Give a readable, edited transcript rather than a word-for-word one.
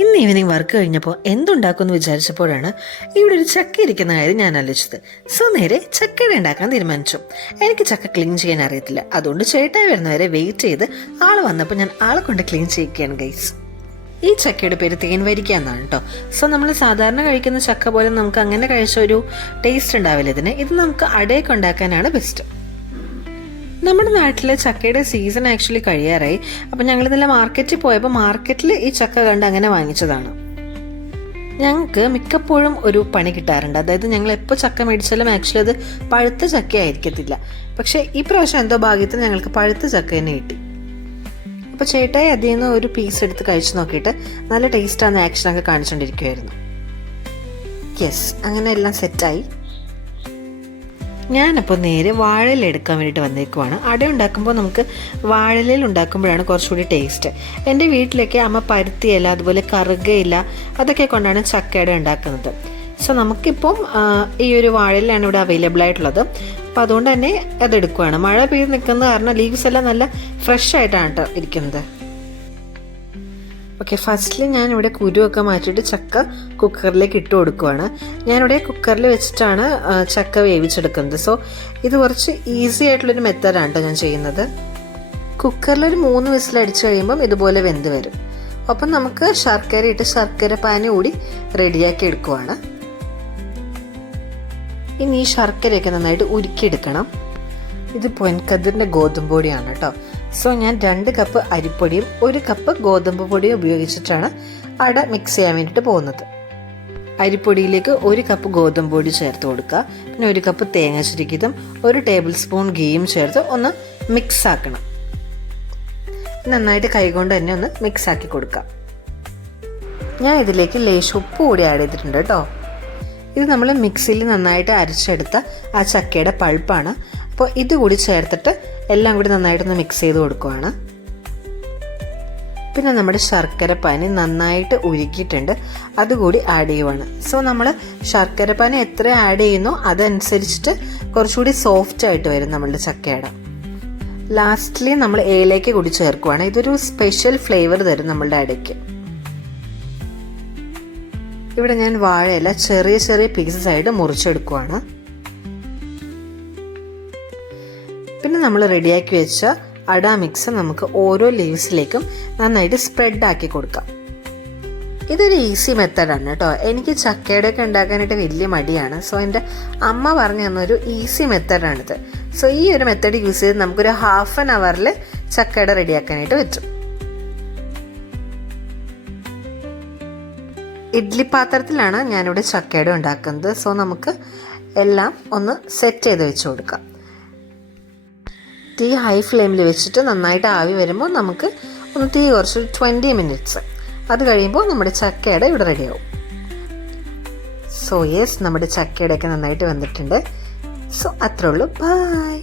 ഇന്ന് evening work കഴിഞ്ഞപ്പോൾ എന്തുണ്ടാക്കുമെന്ന് വിചാരിച്ചപ്പോഴാണ് ഇവിടെ ഒരു ചക്ക ഇരിക്കുന്ന കാര്യം ഞാൻ ആലോചിച്ചത്. സോ നേരെ ചക്കയുടെ ഉണ്ടാക്കാൻ തീരുമാനിച്ചു. എനിക്ക് ചക്ക ക്ലീൻ ചെയ്യാൻ അറിയത്തില്ല, അതുകൊണ്ട് ചേട്ടായി വരുന്നവരെ വെയിറ്റ് ചെയ്ത് ആൾ വന്നപ്പോൾ ഞാൻ ആളെ കൊണ്ട് ക്ലീൻ ചെയ്യിക്കുകയാണ് ഗൈസ്. ഈ ചക്കയുടെ പേര് തേൻ വരിക്ക എന്നാണ് കേട്ടോ. സോ നമ്മൾ സാധാരണ കഴിക്കുന്ന ചക്ക പോലെ നമുക്ക് അങ്ങനെ കഴിച്ച ഒരു ടേസ്റ്റ് ഉണ്ടാവില്ല ഇതിന്. ഇത് നമുക്ക് അടയൊക്കെ ഉണ്ടാക്കാനാണ് ബെസ്റ്റ്. നമ്മുടെ നാട്ടിലെ ചക്കയുടെ സീസൺ ആക്ച്വലി കഴിയാറായി. അപ്പം ഞങ്ങൾ ഇന്നലെ മാർക്കറ്റിൽ പോയപ്പോൾ മാർക്കറ്റിൽ ഈ ചക്ക കണ്ട് അങ്ങനെ വാങ്ങിച്ചതാണ്. ഞങ്ങൾക്ക് മിക്കപ്പോഴും ഒരു പണി കിട്ടാറുണ്ട്. അതായത് ഞങ്ങൾ എപ്പോൾ ചക്ക മേടിച്ചാലും ആക്ച്വലി അത് പഴുത്ത ചക്ക ആയിരിക്കത്തില്ല. പക്ഷേ ഈ പ്രാവശ്യം എന്തോ ഭാഗ്യത്തിന് ഞങ്ങൾക്ക് പഴുത്ത ചക്ക തന്നെ കിട്ടി. അപ്പോൾ ചേട്ടായി അതിൽ നിന്ന് ഒരു പീസ് എടുത്ത് കഴിച്ചു നോക്കിയിട്ട് നല്ല ടേസ്റ്റാണെന്ന് ആക്ഷനൊക്കെ കാണിച്ചുകൊണ്ടിരിക്കുമായിരുന്നു. യെസ്, അങ്ങനെ എല്ലാം സെറ്റായി. ഞാനപ്പോൾ നേരെ വാഴയില എടുക്കാൻ വേണ്ടിയിട്ട് വന്നേക്കുവാണ്. അട ഉണ്ടാക്കുമ്പോൾ നമുക്ക് വാഴയിലയിൽ ഉണ്ടാക്കുമ്പോഴാണ് കുറച്ചുകൂടി ടേസ്റ്റ്. എൻ്റെ വീട്ടിലൊക്കെ അമ്മ പരുത്തിയില, അതുപോലെ കറുകയില, അതൊക്കെ കൊണ്ടാണ് ചക്കയട ഉണ്ടാക്കുന്നത്. സോ നമുക്കിപ്പം ഈ ഒരു വാഴയിലാണ് ഇവിടെ അവൈലബിൾ ആയിട്ടുള്ളത്. അപ്പോൾ അതുകൊണ്ട് തന്നെ അതെടുക്കുവാണ്. മഴ പെയ്ത് നിൽക്കുന്നത് കാരണം ലീവ്സ് എല്ലാം നല്ല ഫ്രഷ് ആയിട്ടാണ് കേട്ടോ ഇരിക്കുന്നത്. ഓക്കെ, ഫസ്റ്റിൽ ഞാനിവിടെ കുരുവൊക്കെ മാറ്റിയിട്ട് ചക്ക കുക്കറിലേക്ക് ഇട്ട് കൊടുക്കുവാണ്. ഞാനിവിടെ കുക്കറിൽ വെച്ചിട്ടാണ് ചക്ക വേവിച്ചെടുക്കുന്നത്. സോ ഇത് കുറച്ച് ഈസി ആയിട്ടുള്ളൊരു മെത്തേഡാണ് കേട്ടോ ഞാൻ ചെയ്യുന്നത്. കുക്കറിലൊരു 3 വിസിൽ അടിച്ചു കഴിയുമ്പം ഇതുപോലെ വെന്ത് വരും. അപ്പം നമുക്ക് ശർക്കര ഇട്ട് ശർക്കര പാനി കൂടി റെഡിയാക്കി എടുക്കുവാണ്. ഇനി ഈ ശർക്കരയൊക്കെ നന്നായിട്ട് ഉരുക്കിയെടുക്കണം. ഇത് പൊൻകതിറിൻ്റെ ഗോതമ്പ് പൊടിയാണ് കേട്ടോ. സോ ഞാൻ 2 കപ്പ് അരിപ്പൊടിയും 1 കപ്പ് ഗോതമ്പ് പൊടിയും ഉപയോഗിച്ചിട്ടാണ് അട മിക്സ് ചെയ്യാൻ വേണ്ടിയിട്ട് പോകുന്നത്. അരിപ്പൊടിയിലേക്ക് 1 കപ്പ് ഗോതമ്പ് പൊടി ചേർത്ത് കൊടുക്കുക. പിന്നെ 1 കപ്പ് തേങ്ങ ചിരകിയതും 1 ടേബിൾ സ്പൂൺ ഗീയും ചേർത്ത് ഒന്ന് മിക്സ് ആക്കണം. നന്നായിട്ട് കൈകൊണ്ട് തന്നെ ഒന്ന് മിക്സ് ആക്കി കൊടുക്കാം. ഞാൻ ഇതിലേക്ക് ലേശം ഉപ്പ് കൂടി ആഡ് ചെയ്തിട്ടുണ്ട് കേട്ടോ. ഇത് നമ്മൾ മിക്സിയിൽ നന്നായിട്ട് അരച്ചെടുത്ത ആ ചക്കയുടെ പൾപ്പാണ്. അപ്പോൾ ഇതുകൂടി ചേർത്തിട്ട് എല്ലാം കൂടി നന്നായിട്ടൊന്ന് മിക്സ് ചെയ്ത് കൊടുക്കുവാണ്. പിന്നെ നമ്മുടെ ശർക്കര പാനി നന്നായിട്ട് ഉരുക്കിയിട്ടുണ്ട്, അതുകൂടി ആഡ് ചെയ്യുവാണ്. സോ നമ്മൾ ശർക്കര പാനി എത്ര ആഡ് ചെയ്യുന്നോ അതനുസരിച്ചിട്ട് കുറച്ചുകൂടി സോഫ്റ്റ് ആയിട്ട് വരും നമ്മളുടെ ചക്കയട. ലാസ്റ്റ്ലി നമ്മൾ ഏലയ്ക്ക കൂടി ചേർക്കുവാണ്. ഇതൊരു സ്പെഷ്യൽ ഫ്ലേവർ തരും നമ്മളുടെ അടയ്ക്ക്. ഇവിടെ ഞാൻ വാഴയില ചെറിയ ചെറിയ പീസസ് ആയിട്ട് മുറിച്ചെടുക്കുവാണ്. പിന്നെ നമ്മൾ റെഡിയാക്കി വെച്ച അട മിക്സ് നമുക്ക് ഓരോ ലീവ്സിലേക്കും നന്നായിട്ട് സ്പ്രെഡ് ആക്കി കൊടുക്കാം. ഇതൊരു ഈസി മെത്തേഡാണ് കേട്ടോ. എനിക്ക് ചക്കയുടെയൊക്കെ ഉണ്ടാക്കാനായിട്ട് വലിയ മടിയാണ്. സോ എൻ്റെ അമ്മ പറഞ്ഞു തന്നൊരു ഈസി മെത്തേഡാണിത്. സോ ഈ ഒരു മെത്തേഡ് യൂസ് ചെയ്ത് നമുക്കൊരു ഹാഫ് ആൻ അവറിൽ ചക്കയുടെ റെഡിയാക്കാനായിട്ട് പറ്റും. ഇഡ്ഡലി പാത്രത്തിലാണ് ഞാനിവിടെ ചക്കയുടെ ഉണ്ടാക്കുന്നത്. സോ നമുക്ക് എല്ലാം ഒന്ന് സെറ്റ് ചെയ്ത് വെച്ച് കൊടുക്കാം. തീ ഹൈ ഫ്ലെയിമിൽ വെച്ചിട്ട് നന്നായിട്ട് ആവി വരുമ്പോൾ നമുക്ക് ഒന്ന് തീ കുറച്ച് 20 മിനിറ്റ്സ്, അത് കഴിയുമ്പോൾ നമ്മുടെ ചക്കയുടെ ഇവിടെ റെഡിയാവും. സോ യെസ്, നമ്മുടെ ചക്കയുടെയൊക്കെ നന്നായിട്ട് വന്നിട്ടുണ്ട്. സോ അത്രേ ഉള്ളൂ. ബൈ.